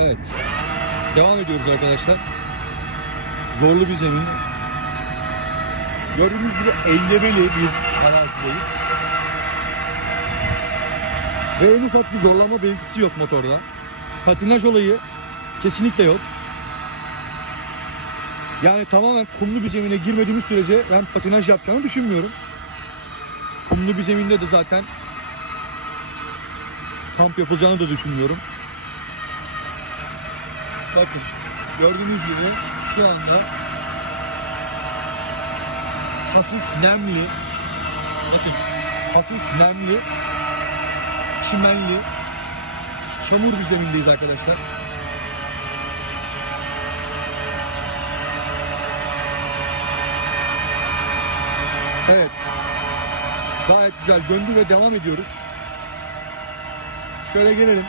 Evet. Devam ediyoruz arkadaşlar. Zorlu bir zemin. Gördüğünüz gibi ellemeli bir arazideyiz. Ve en ufak bir zorlama belirtisi yok motorda. Patinaj olayı kesinlikle yok. Yani tamamen kumlu bir zemine girmediğimiz sürece ben patinaj yapacağını düşünmüyorum. Kumlu bir zeminde de zaten kamp yapılacağını da düşünmüyorum. Bakın gördüğünüz gibi şu anda hafif nemli bakın hafif nemli çimenli çamur bir zemindeyiz arkadaşlar. Evet. Gayet güzel döndü ve devam ediyoruz. Şöyle gelelim.